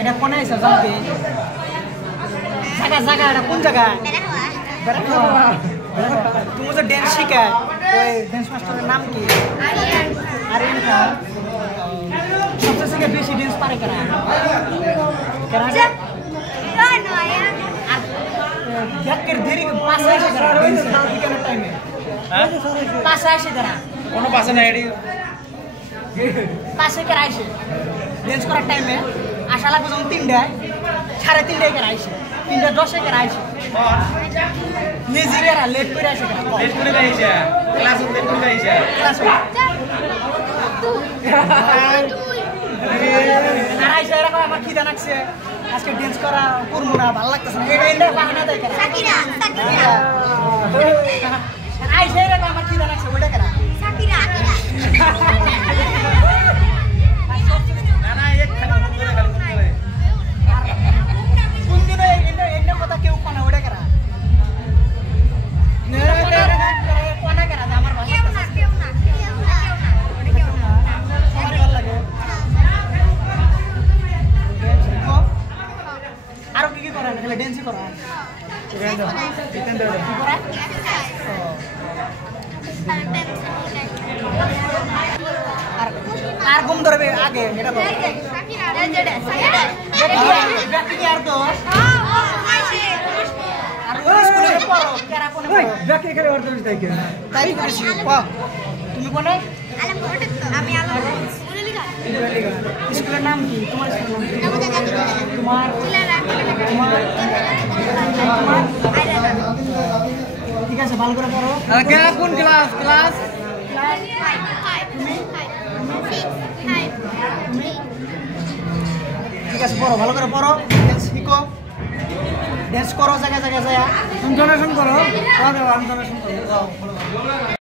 এটা কোন আইসা জানতে জায়গা জায়গা এটা কোন জায়গা তুমি তো ড্যান্স শিখায় ওই ড্যান্স মাস্টারের নাম কি আরিয়ান খান সবচেয়ে বেশি ড্যান্স পারে কেনা আর দেরি পাশে এসে করা বিকেলের টাইমে পাশে এসে করা কোনো পাশে নাই এডি পাশে করা এসে ড্যান্স করার টাইমে আসা লাগবে যখন 3টায় 3:30টায় করা এসে 3:10 করা এসে লেজি করা লেট করে এসে করা লেট করে আইছে ক্লাস লেট করে আইছে ক্লাস আর আইসা এরকম আমার খিদা লাগছে আজকে ড্যান্স করা করবো না ভালো লাগতেছে না এটা বাহানা দেয় কেন আইসা এরকম আমার খিদা লাগছে ওইটা কেন না না এক খালি কোন দিন এটা কথা কেউ কোনা ওইটা কেন কোনা কেন আমার ভালো আরো কি কি করেন খালি ড্যান্সই করা আর ঘুম ধরবে আগে এটা বল আর তো আর স্কুলে পড়ো কেরা কোন ব্যাকে করে অর্থ তাই কি তাই করেছি পা তুমি কোনে আমি আলম স্কুলের নাম কি তোমার স্কুলের নাম কি তোমার ঠিক আছে ভালো করে পড়ো কোন ক্লাস ক্লাস ঠিক আছে পড়ো ভালো করে পড়ো ড্যান্স শিখো ড্যান্স করো জায়গা জায়গা যায় ডোনেশন করো ডোনেশন করো